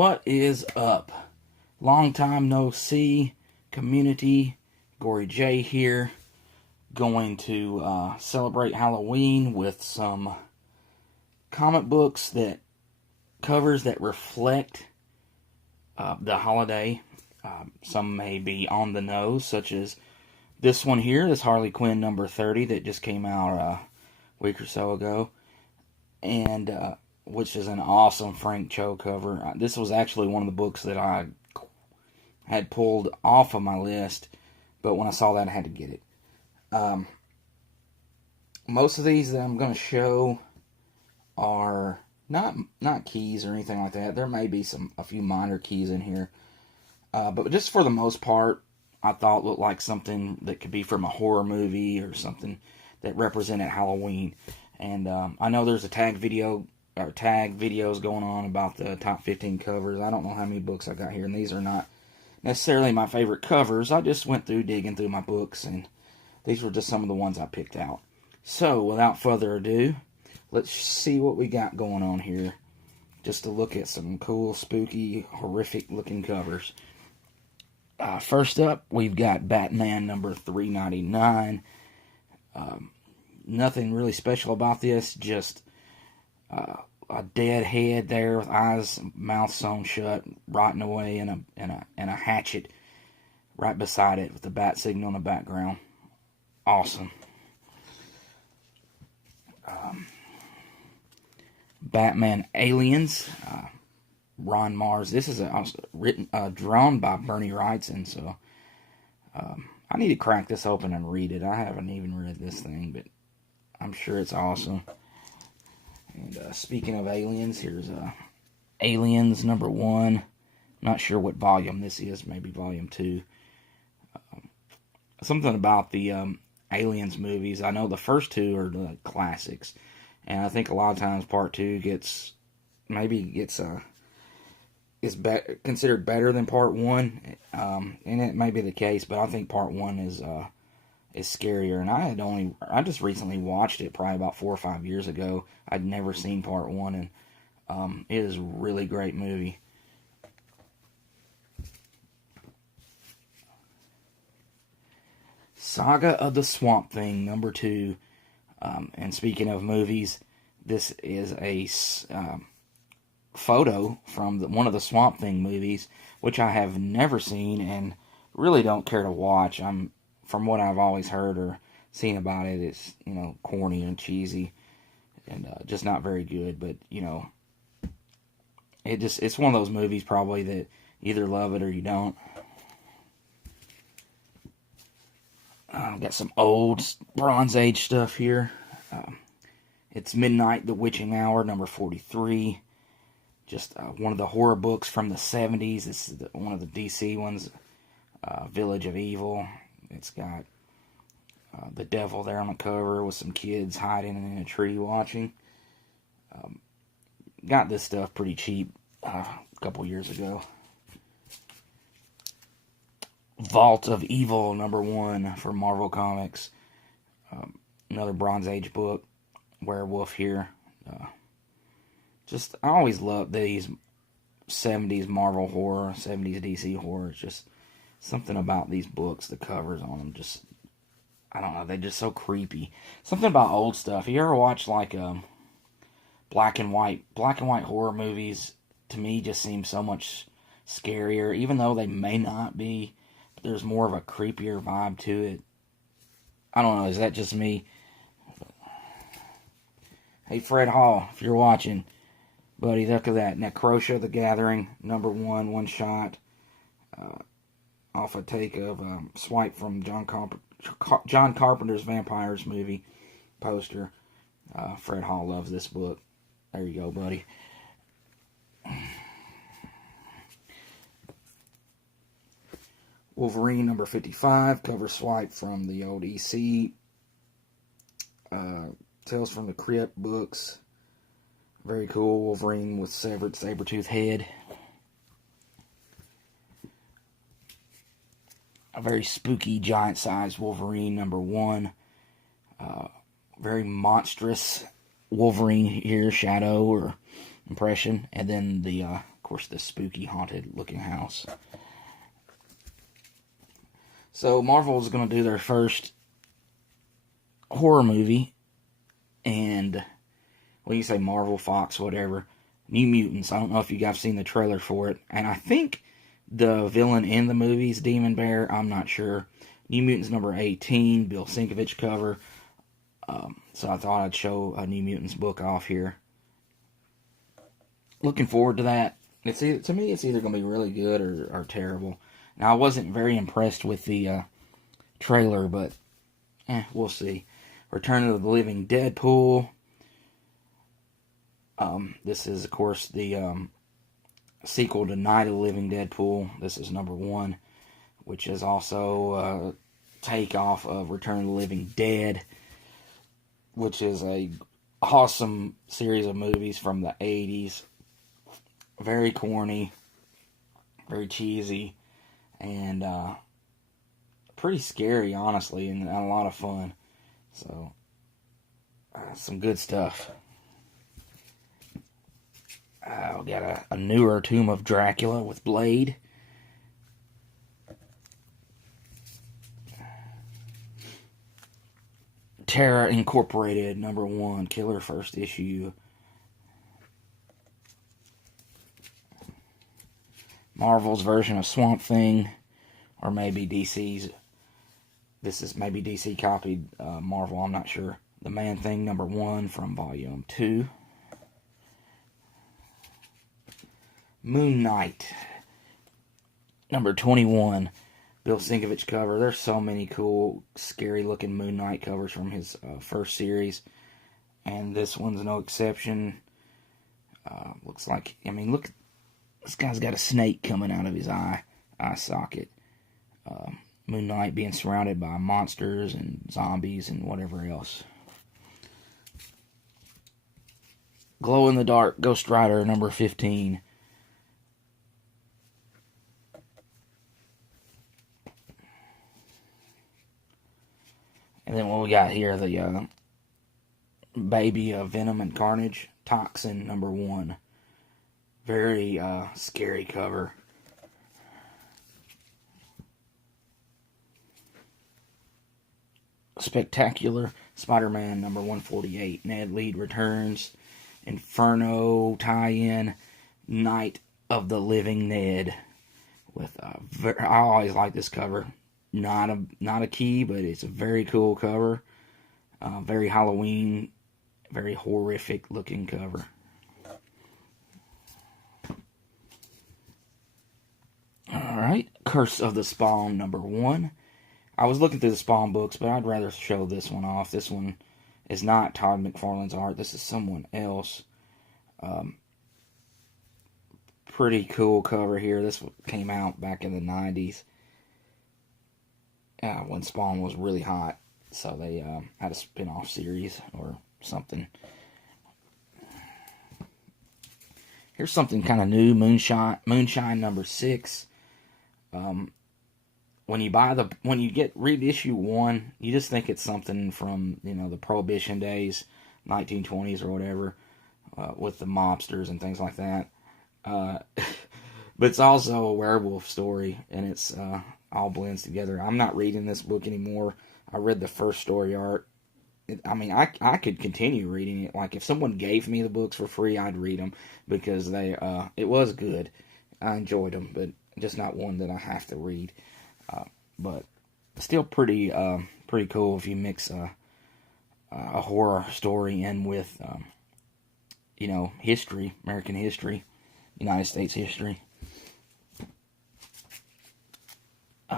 What is up? Long time no see, community. Gory J here. Going to celebrate Halloween with some comic books covers that reflect the holiday. Some may be on the nose, such as this one here, this Harley Quinn number 30 that just came out a week or so ago. And which is an awesome Frank Cho cover. This was actually one of the books that I had pulled off of my list, but when I saw that, I had to get it. Most of these that I'm going to show are not keys or anything like that. There may be a few minor keys in here, but just for the most part, I thought looked like something that could be from a horror movie or something that represented Halloween. And I know there's a tag videos going on about the top 15 covers. I don't know how many books I got here, and these are not necessarily my favorite covers. I just went through digging through my books, and these were just some of the ones I picked out. So, without further ado, let's see what we got going on here. Just to look at some cool, spooky, horrific-looking covers. First up, we've got Batman number 399. Nothing really special about this, just a dead head there with eyes, mouth sewn shut, rotting away, and a hatchet right beside it with the bat signal in the background. Awesome. Batman Aliens, Ron Mars. This is drawn by Bernie Wrightson, so I need to crack this open and read it. I haven't even read this thing, but I'm sure it's awesome. And speaking of aliens, here's Aliens number 1. Not sure what volume this is, maybe volume 2. Something about the Aliens movies. I know the first 2 are the classics, and I think a lot of times part 2 is considered better than part 1, and it may be the case, but I think part 1 is scarier. And I just recently watched it probably about 4 or 5 years ago. I'd never seen part 1, and it is a really great movie. Saga of the Swamp Thing number 2. And speaking of movies, this is a photo from one of the Swamp Thing movies, which I have never seen and really don't care to watch. From what I've always heard or seen about it, it's, corny and cheesy and just not very good. But, it's one of those movies probably that you either love it or you don't. Got some old Bronze Age stuff here. It's Midnight, the Witching Hour, number 43. Just one of the horror books from the 70s. This is one of the DC ones, Village of Evil. It's got the devil there on the cover with some kids hiding in a tree watching. Got this stuff pretty cheap a couple years ago. Vault of Evil number 1 for Marvel Comics. Another Bronze Age book. Werewolf here. I always love these 70s Marvel horror, 70s DC horror. It's just something about these books, the covers on them, I don't know, they're just so creepy. Something about old stuff. You ever watch black and white horror movies? To me, just seem so much scarier, even though they may not be. But there's more of a creepier vibe to it. I don't know, is that just me? Hey, Fred Hall, if you're watching, buddy, look at that. Necrosha the Gathering, number 1, one shot. Off a take of swipe from John Carpenter's Vampires movie poster. Fred Hall loves this book. There you go, buddy. Wolverine number 55, cover swipe from the old EC. Tales from the Crypt books. Very cool. Wolverine with severed saber-toothed head. A very spooky, giant-sized Wolverine number 1. Very monstrous Wolverine here, Shadow, or impression. And then the, of course, the spooky, haunted-looking house. So Marvel's going to do their first horror movie, and well, you say Marvel, Fox, whatever. New Mutants. I don't know if you guys have seen the trailer for it, and I think the villain in the movie is Demon Bear. I'm not sure. New Mutants number 18, Bill Sienkiewicz cover. So I thought I'd show a New Mutants book off here. Looking forward to that. To me, it's either going to be really good or terrible. Now, I wasn't very impressed with the trailer, but we'll see. Return of the Living Deadpool. This is, of course, the sequel to Night of the Living Deadpool. This is number 1, which is also a takeoff of Return of the Living Dead, which is a awesome series of movies from the 80s. Very corny, very cheesy, and pretty scary, honestly, and a lot of fun. So, some good stuff. We got a newer Tomb of Dracula with Blade. Terra Incorporated, number 1, Killer first issue. Marvel's version of Swamp Thing, or maybe DC's. This is maybe DC copied Marvel, I'm not sure. The Man-Thing, number 1 from volume 2. Moon Knight, number 21, Bill Sienkiewicz cover. There's so many cool, scary-looking Moon Knight covers from his first series, and this one's no exception. Looks like, look, this guy's got a snake coming out of his eye socket. Moon Knight being surrounded by monsters and zombies and whatever else. Glow in the Dark, Ghost Rider, number 15. And then what we got here, the baby of Venom and Carnage, Toxin, number 1. Very scary cover. Spectacular Spider-Man, number 148. Ned Lead returns. Inferno tie-in. Night of the Living Ned. With I always like this cover. Not a key, but it's a very cool cover. Very Halloween, very horrific looking cover. Alright, Curse of the Spawn, number 1. I was looking through the Spawn books, but I'd rather show this one off. This one is not Todd McFarlane's art. This is someone else. Pretty cool cover here. This came out back in the 90s. When Spawn was really hot. So they had a spin-off series or something. Here's something kind of new. Moonshine number 6. When you read issue 1, you just think it's something from, the Prohibition days, 1920s or whatever, with the mobsters and things like that. But it's also a werewolf story, and it's all blends together. I'm not reading this book anymore. I read the first story arc. I could continue reading it. Like, if someone gave me the books for free, I'd read them, because it was good. I enjoyed them, but just not one that I have to read. But still pretty cool if you mix a horror story in with history, American history, United States history.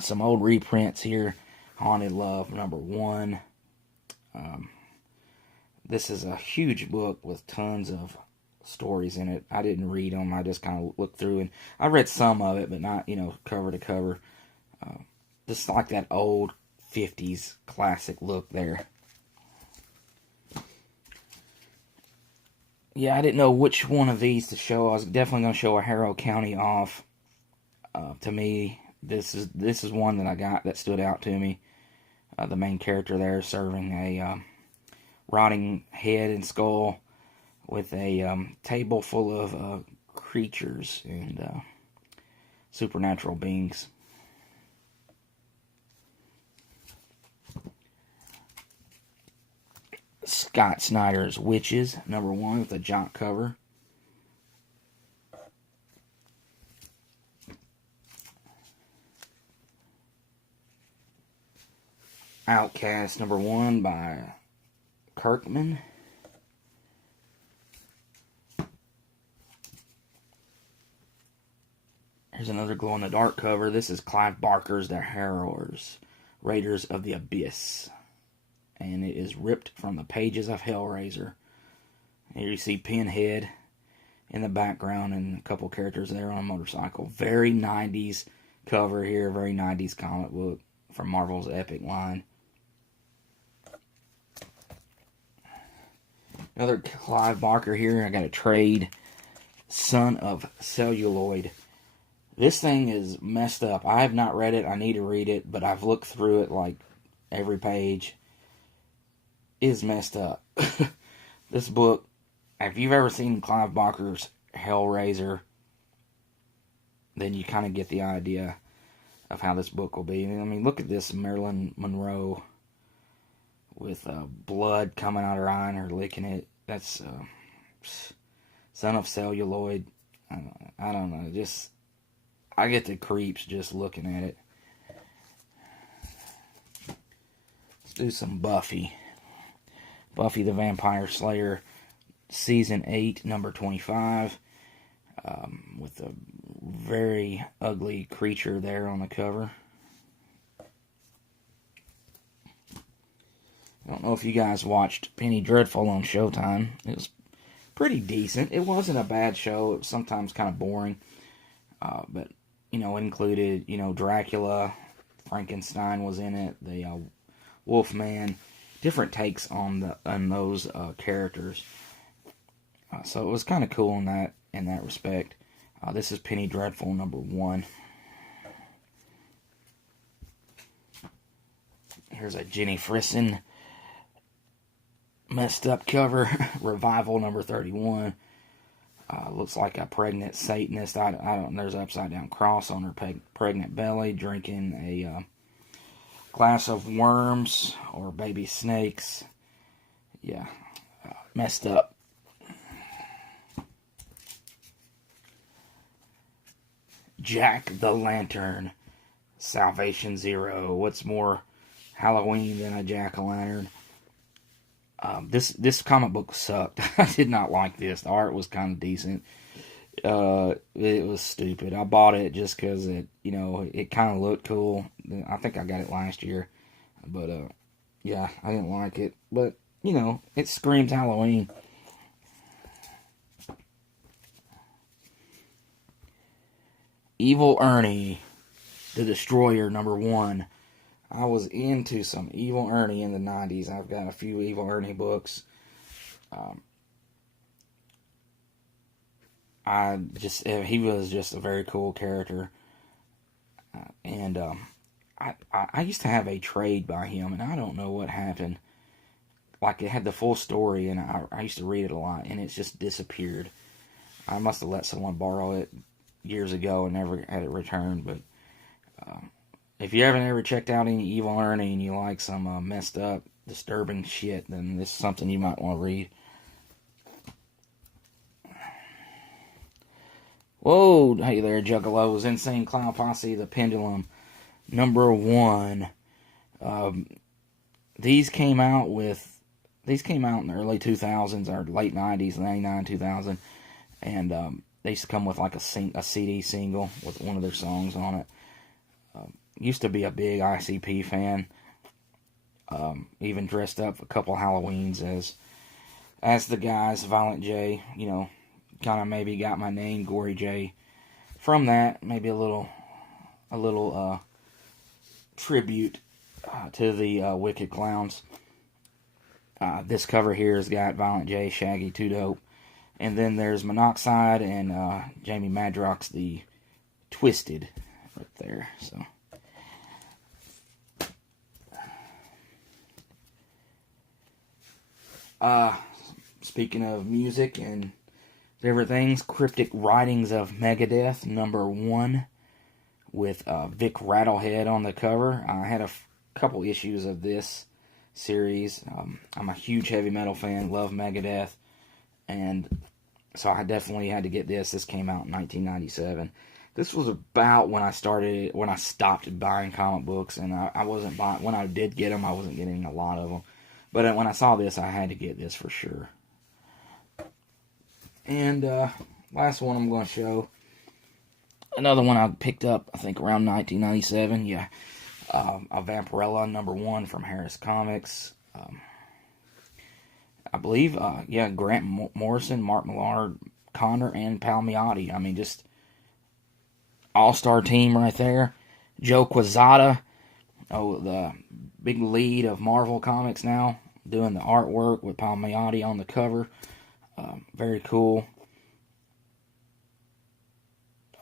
Some old reprints here. Haunted Love, number 1. This is a huge book with tons of stories in it. I didn't read them. I just kind of looked through, and I read some of it, but not, cover to cover. Just like that old 50s classic look there. Yeah, I didn't know which one of these to show. I was definitely going to show a Harrow County off. To me, this is one that I got that stood out to me. The main character there serving a rotting head and skull with a table full of creatures and supernatural beings. Scott Snyder's Witches, #1, with a junk cover. Outcast #1 by Kirkman. Here's another glow-in-the-dark cover. This is Clive Barker's The Harrowers, Raiders of the Abyss. And it is ripped from the pages of Hellraiser. Here you see Pinhead in the background and a couple characters there on a motorcycle. Very 90s cover here, very 90s comic book from Marvel's Epic line. Another Clive Barker here. I got a trade. Son of Celluloid. This thing is messed up. I have not read it. I need to read it, but I've looked through it like every page. It is messed up. This book, if you've ever seen Clive Barker's Hellraiser, then you kind of get the idea of how this book will be. I mean, look at this Marilyn Monroe with blood coming out her eye and her licking it. That's Son of Celluloid. I don't know. Just, I get the creeps just looking at it. Let's do some Buffy. Buffy the Vampire Slayer, Season 8, number 25. With a very ugly creature there on the cover. I don't know if you guys watched Penny Dreadful on Showtime. It was pretty decent. It wasn't a bad show. It was sometimes kind of boring. But, you know, it included, you know, Dracula. Frankenstein was in it. The Wolfman. Different takes on those characters. So it was kind of cool in that respect. This is Penny Dreadful #1. Here's a Jenny Frison messed up cover. Revival #31. Looks like a pregnant Satanist. I don't. There's an upside down cross on her pregnant belly, drinking a glass of worms or baby snakes. Yeah, messed up. Jack the Lantern, Salvation Zero. What's more Halloween than a jack-o'-lantern? This comic book sucked. I did not like this. The art was kind of decent. It was stupid. I bought it just because it kind of looked cool. I think I got it last year, but yeah, I didn't like it. But it screams Halloween. Evil Ernie, the Destroyer #1. I was into some Evil Ernie in the 90s. I've got a few Evil Ernie books. He was just a very cool character. And I used to have a trade by him, and I don't know what happened. Like, it had the full story, and I used to read it a lot, and it's just disappeared. I must have let someone borrow it years ago and never had it returned, but if you haven't ever checked out any Evil Ernie and you like some messed up, disturbing shit, then this is something you might want to read. Whoa, hey there, Juggalos. Insane Clown Posse, The Pendulum, #1. These came out in the early 2000s, or late 90s, 99, 2000, and they used to come with like a CD single with one of their songs on it. Used to be a big ICP fan. Even dressed up a couple Halloweens as the guys, Violent J. Kind of maybe got my name, Gory J, from that. Maybe a little tribute to the Wicked Clowns. This cover here has got Violent J, Shaggy, Too Dope, and then there's Monoxide and Jamie Madrox, the Twisted, right there. So. speaking of music and favorite things, Cryptic Writings of Megadeth, #1, with Vic Rattlehead on the cover. I had a couple issues of this series. I'm a huge heavy metal fan, love Megadeth, and so I definitely had to get this. This came out in 1997. This was about when I stopped buying comic books, and I wasn't buying. When I did get them, I wasn't getting a lot of them. But when I saw this, I had to get this for sure. And last one I'm going to show, another one I picked up, I think around 1997. Yeah, a Vampirella #1 from Harris Comics. I believe, Grant Morrison, Mark Millar, Connor, and Palmiotti. I mean, just all-star team right there. Joe Quesada, the big lead of Marvel Comics now, doing the artwork with Palmiotti on the cover. Very cool.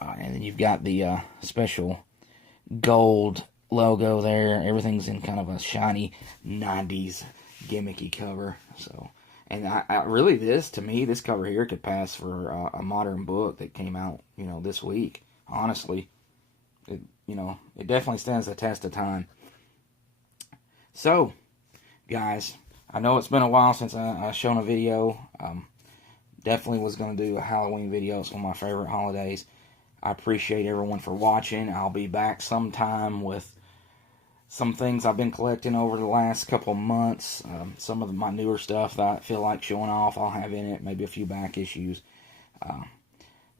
And then you've got the special gold logo there. Everything's in kind of a shiny 90s gimmicky cover. So, and I really, this cover here could pass for a modern book that came out, this week. Honestly, it definitely stands the test of time. So, guys, I know it's been a while since I've shown a video. Definitely was going to do a Halloween video. It's one of my favorite holidays. I appreciate everyone for watching. I'll be back sometime with some things I've been collecting over the last couple of months. Some of my newer stuff that I feel like showing off, I'll have in it. Maybe a few back issues.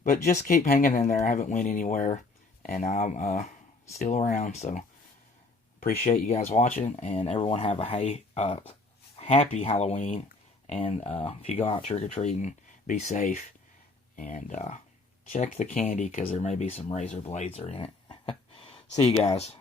But just keep hanging in there. I haven't went anywhere. And I'm still around. So, appreciate you guys watching. And everyone have a happy Halloween. And if you go out trick-or-treating, be safe. And check the candy, because there may be some razor blades in it. See you guys.